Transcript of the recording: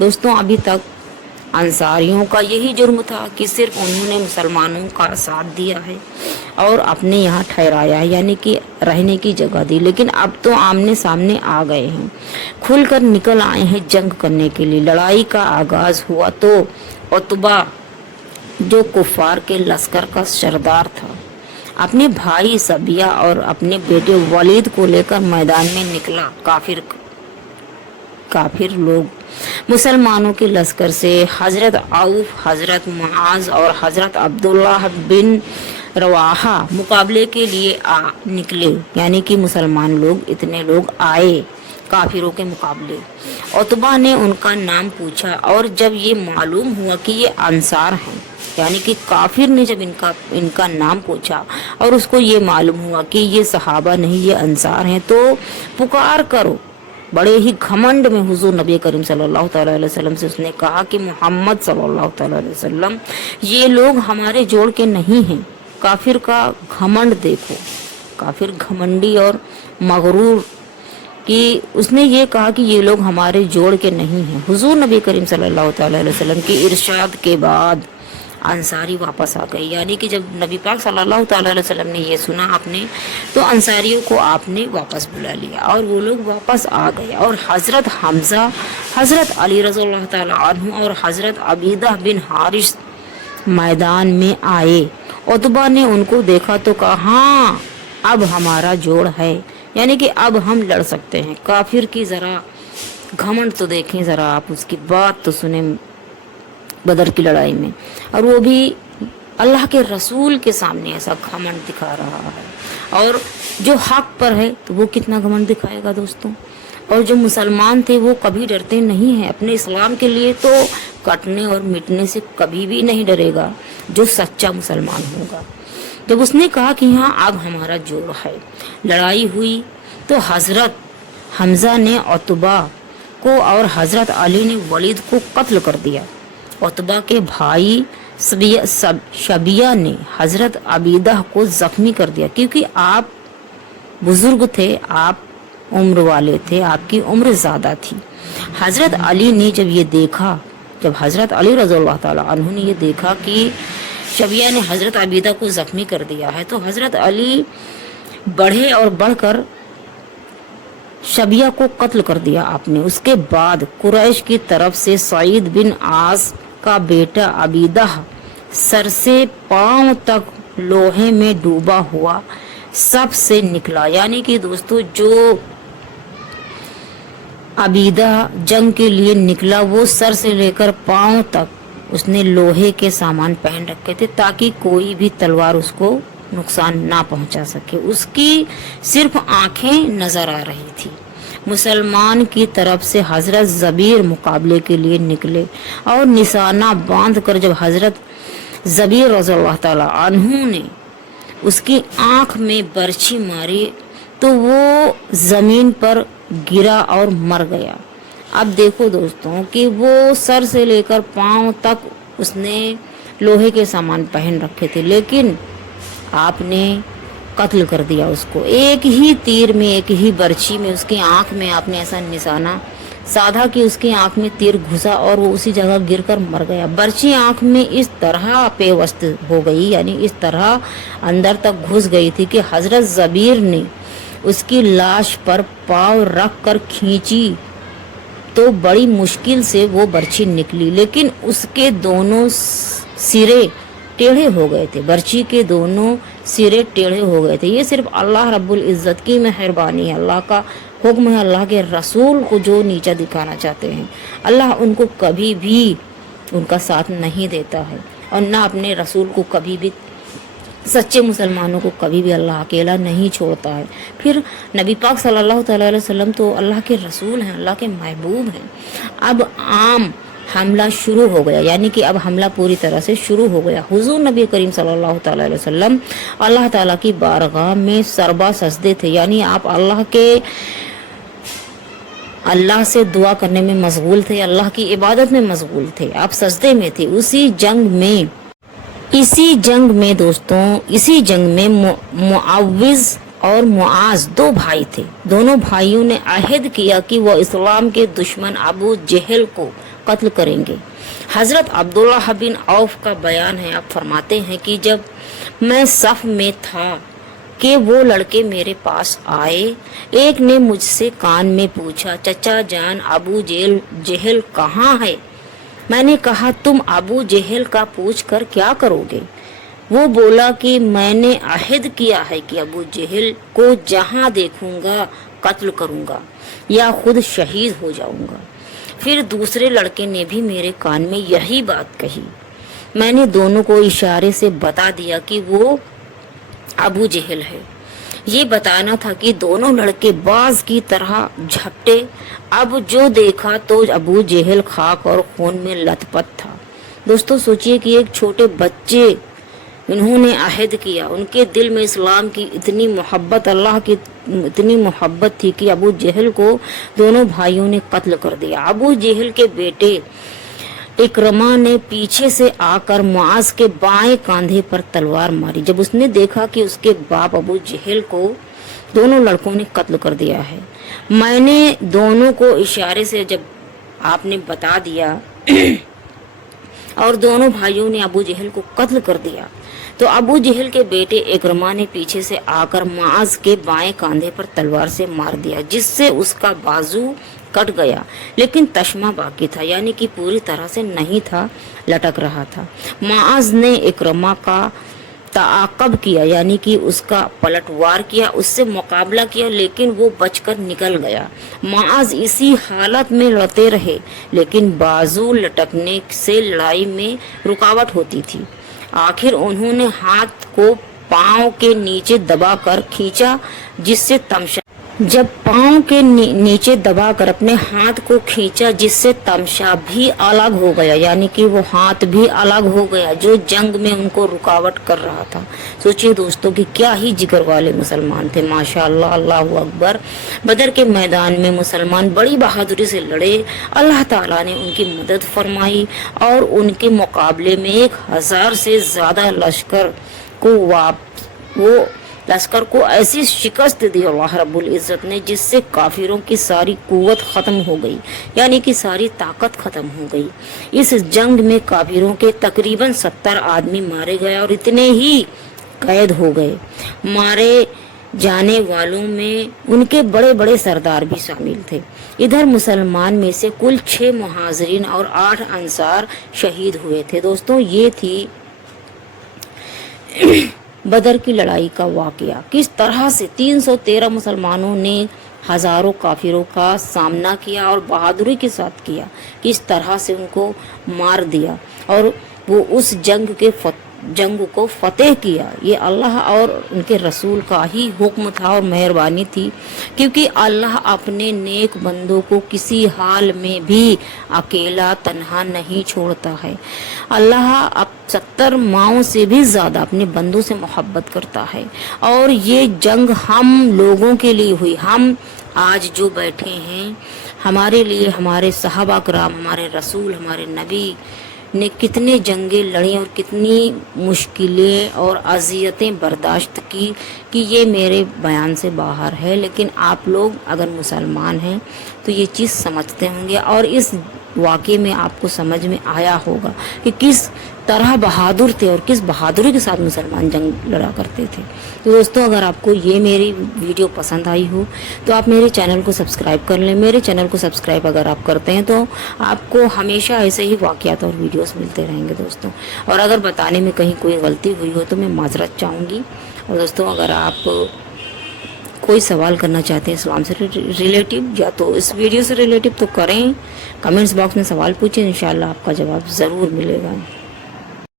दोस्तों अभी तक अंसारियों का यही जुर्म था कि सिर्फ उन्होंने मुसलमानों का साथ दिया है और अपने यहाँ ठहराया है, यानी कि रहने की जगह दी। लेकिन अब तो आमने सामने आ गए हैं, खुलकर निकल आए हैं जंग करने के लिए। लड़ाई का आगाज हुआ तो उतबा जो कुफार के लश्कर का सरदार था, अपने भाई सबिया और अपने बेटे वलीद को लेकर मैदान में निकला। काफिर लोग मुसलमानों के लश्कर से हजरत औफ, हजरत मुआज और हजरत अब्दुल्लाह बिन रवाहा मुकाबले के लिए निकले, यानी कि मुसलमान लोग इतने लोग आए काफिरों के मुकाबले। उतबा ने उनका नाम पूछा और जब ये मालूम हुआ कि ये अंसार हैं, यानी कि काफिर ने जब इनका नाम पूछा और उसको ये मालूम हुआ कि ये सहाबा नहीं ये अंसार हैं, तो पुकार करो बड़े ही घमंड में हुजूर नबी करीम सल्लल्लाहु अलैहि वसल्लम से उसने कहा कि मोहम्मद सल्लल्लाहु अलैहि वसल्लम ये लोग हमारे जोड़ के नहीं हैं। काफिर का घमंड देखो, काफिर घमंडी और मगरूर कि उसने ये कहा कि ये लोग हमारे जोड़ के नहीं हैं। हुजूर नबी करीम सल्लल्लाहु अलैहि वसल्लम के इरशाद के बाद अंसारी वापस आ गए, यानी कि जब नबी पाक सल्लल्लाहु अलैहि वसल्लम ने ये सुना आपने, तो अंसारियों को आपने वापस बुला लिया और वो लोग वापस आ गए। और हज़रत हमज़ा, हज़रत अली रज़ियल्लाहु ताला अन्हु और हज़रत अबीदा बिन हारिस मैदान में आए। उतबा ने उनको देखा तो कहा, हाँ अब हमारा जोड़ है, यानी कि अब हम लड़ सकते हैं। काफिर की ज़रा घमंड तो देखें, ज़रा आप उसकी बात तो सुने बदर की लड़ाई में, और वो भी अल्लाह के रसूल के सामने ऐसा घमंड दिखा रहा है। और जो हक पर है तो वो कितना घमंड दिखाएगा दोस्तों। और जो मुसलमान थे वो कभी डरते नहीं हैं अपने इस्लाम के लिए, तो कटने और मिटने से कभी भी नहीं डरेगा जो सच्चा मुसलमान होगा। जब उसने कहा कि हाँ अब हमारा जोड़ है, लड़ाई हुई तो हजरत हमजा ने उतबा को और हजरत अली ने वलीद को कत्ल कर दिया। उतबा के भाई शबिया ने हजरत अबीदा को जख्मी कर दिया, क्योंकि आप बुजुर्ग थे, आप उम्र वाले थे, आपकी उम्र ज्यादा थी। हजरत अली ने जब ये देखा, जब हजरत अली रज़ियल्लाहु ताला अन्हु ने ये देखा कि शबिया ने हजरत अबीदा को जख्मी कर दिया है, तो हजरत अली बढ़े और बढ़कर शबिया को कत्ल कर दिया आपने। उसके बाद कुरैश की तरफ से सईद बिन आस का बेटा अबीदा सर से पांव तक लोहे में डूबा हुआ सबसे निकला, यानी कि दोस्तों जो अबीदा जंग के लिए निकला वो सर से लेकर पांव तक उसने लोहे के सामान पहन रखे थे ताकि कोई भी तलवार उसको नुकसान ना पहुंचा सके। उसकी सिर्फ आंखें नजर आ रही थी। मुसलमान की तरफ से हजरत जबीर मुकाबले के लिए निकले और निशाना बांधकर जब हजरत जबीर रज़ियल्लाहु ताला अन्हु ने उसकी आंख में बर्छी मारी तो वो जमीन पर गिरा और मर गया। अब देखो दोस्तों कि वो सर से लेकर पांव तक उसने लोहे के सामान पहन रखे थे, लेकिन आपने कत्ल कर दिया उसको। एक ही तीर में, एक ही बर्छी में उसकी आंख में आपने ऐसा निशाना साधा कि उसकी आंख में तीर घुसा और वो उसी जगह गिरकर मर गया। बर्छी आंख में इस तरह पेवस्त हो गई, यानी इस तरह अंदर तक घुस गई थी कि हजरत जबीर ने उसकी लाश पर पांव रख कर खींची तो बड़ी मुश्किल से वो बर्छी निकली, लेकिन उसके दोनों सिरे टेढ़े हो गए थे। बर्छी के दोनों सिरे टेढ़े हो गए थे। ये सिर्फ अल्लाह रब्बुल इज़्ज़त की मेहरबानी है, अल्लाह का हुक्म है। अल्लाह के रसूल को जो नीचा दिखाना चाहते हैं अल्लाह उनको कभी भी उनका साथ नहीं देता है, और ना अपने रसूल को कभी भी, सच्चे मुसलमानों को कभी भी अल्लाह अकेला नहीं छोड़ता है। फिर नबी पाक सल्लल्लाहु अलैहि वसल्लम तो अल्लाह के रसूल हैं, अल्लाह के महबूब हैं। अब आम हमला शुरू हो गया, यानी कि अब हमला पूरी तरह से शुरू हो गया। हुजूर नबी करीम सल्लल्लाहु अलैहि वसल्लम अल्लाह ताला की बारगाह में सरबा सजदे थे, यानी आप अल्लाह से दुआ करने में मशगूल थे, अल्लाह की इबादत में मशगूल थे, आप सजदे में थे। इसी जंग में मुआविज और मुआज दो भाई थे। दोनों भाइयों ने अहद किया कि वह इस्लाम के दुश्मन अबू जहल को قتل کریں گے۔ حضرت عبداللہ بن عوف کا بیان ہے، آپ فرماتے ہیں کہ جب میں صف میں تھا کہ وہ لڑکے میرے پاس آئے، ایک نے مجھ سے کان میں پوچھا، چچا جان ابو جہل کہاں ہے؟ میں نے کہا، تم ابو جہل کا پوچھ کر کیا کرو گے؟ وہ بولا کہ میں نے عہد کیا ہے کہ ابو جہل کو جہاں دیکھوں گا قتل کروں گا یا خود شہید ہو جاؤں گا۔ پھر دوسرے لڑکے نے بھی میرے کان میں یہی بات کہی۔ میں نے دونوں کو اشارے سے بتا دیا کہ وہ ابو جہل ہے۔ یہ بتانا تھا کہ دونوں لڑکے باز کی طرح جھپٹے۔ اب جو دیکھا تو ابو جہل خاک اور خون میں لت پت تھا۔ دوستو سوچئے کہ ایک چھوٹے بچے، انہوں نے عہد کیا، ان کے دل میں اسلام کی اتنی محبت، اللہ کی اتنی محبت تھی کہ ابو جہل کو دونوں بھائیوں نے قتل کر دیا۔ ابو جہل کے بیٹے اکرمہ نے پیچھے سے آ کر معاذ کے بائیں کاندھے پر تلوار ماری۔ جب اس نے دیکھا کہ اس کے باپ ابو جہل کو دونوں لڑکوں نے قتل کر دیا ہے، میں نے دونوں کو اشارے سے جب آپ نے بتا دیا اور دونوں بھائیوں نے ابو جہل کو قتل کر دیا، تو ابو جہل کے بیٹے اکرمہ نے پیچھے سے آ کر معاذ کے بائیں کاندھے پر تلوار سے مار دیا، جس سے اس کا بازو کٹ گیا، لیکن تشمہ باقی تھا، یعنی کہ پوری طرح سے نہیں تھا، لٹک رہا تھا۔ معاذ نے اکرمہ کا تعاقب کیا، یعنی کہ اس کا پلٹوار کیا، اس سے مقابلہ کیا، لیکن وہ بچ کر نکل گیا۔ معاذ اسی حالت میں لڑتے رہے، لیکن بازو لٹکنے سے لڑائی میں رکاوٹ ہوتی تھی۔ آخر انہوں نے ہاتھ کو پاؤں کے نیچے دبا کر کھینچا، جس سے تماشا، جب پاؤں کے نیچے دبا کر اپنے ہاتھ کو کھینچا، جس سے تماشا بھی الگ ہو گیا، یعنی کہ وہ ہاتھ بھی الگ ہو گیا جو جنگ میں ان کو رکاوٹ کر رہا تھا۔ سوچئے دوستوں کہ کیا ہی جگر والے مسلمان تھے، ماشاءاللہ، اللہ اکبر۔ بدر کے میدان میں مسلمان بڑی بہادری سے لڑے، اللہ تعالیٰ نے ان کی مدد فرمائی اور ان کے مقابلے میں 1000 سے زیادہ لشکر کو ایسی شکست دی اللہ رب العزت نے، جس سے کافروں کی ساری قوت ختم ہو گئی، یعنی کہ ساری طاقت ختم ہو گئی۔ اس جنگ میں کافروں کے تقریباً 70 آدمی مارے گئے اور اتنے ہی قید ہو گئے۔ مارے جانے والوں میں ان کے بڑے بڑے سردار بھی شامل تھے۔ ادھر مسلمان میں سے کل 6 مہاجرین اور 8 انصار شہید ہوئے تھے۔ دوستوں یہ تھی بدر کی لڑائی کا واقعہ، کس طرح سے 313 مسلمانوں نے ہزاروں کافروں کا سامنا کیا اور بہادری کے ساتھ کیا، کس طرح سے ان کو مار دیا اور وہ اس جنگ کو فتح کیا۔ یہ اللہ اور ان کے رسول کا ہی حکم تھا اور مہربانی تھی، کیونکہ اللہ اپنے نیک بندوں کو کسی حال میں بھی اکیلا تنہا نہیں چھوڑتا ہے۔ اللہ اب 70 ماؤں سے بھی زیادہ اپنے بندوں سے محبت کرتا ہے، اور یہ جنگ ہم لوگوں کے لیے ہوئی۔ ہم آج جو بیٹھے ہیں، ہمارے لیے ہمارے صحابہ کرام، ہمارے رسول، ہمارے نبی نے کتنے جنگیں لڑیں اور کتنی مشکلیں اور اذیتیں برداشت کی کہ یہ میرے بیان سے باہر ہے، لیکن آپ لوگ اگر مسلمان ہیں تو یہ چیز سمجھتے ہوں گے، اور اس واقعے میں آپ کو سمجھ میں آیا ہوگا کہ کس طرح بہادر تھے اور کس بہادری کے ساتھ مسلمان جنگ لڑا کرتے تھے۔ تو دوستوں اگر آپ کو یہ میری ویڈیو پسند آئی ہو تو آپ میرے چینل کو سبسکرائب کر لیں۔ میرے چینل کو سبسکرائب اگر آپ کرتے ہیں تو آپ کو ہمیشہ ایسے ہی واقعات اور ویڈیوز ملتے رہیں گے دوستوں، اور اگر بتانے میں کہیں کوئی غلطی ہوئی ہو تو میں معذرت چاہوں گی۔ اور دوستوں اگر آپ کوئی سوال کرنا چاہتے ہیں اسلام سے ریلیٹیو یا تو اس ویڈیو سے ریلیٹیو تو کریں، کمنٹس باکس میں سوال پوچھیں، انشاءاللہ آپ کا جواب ضرور ملے گا۔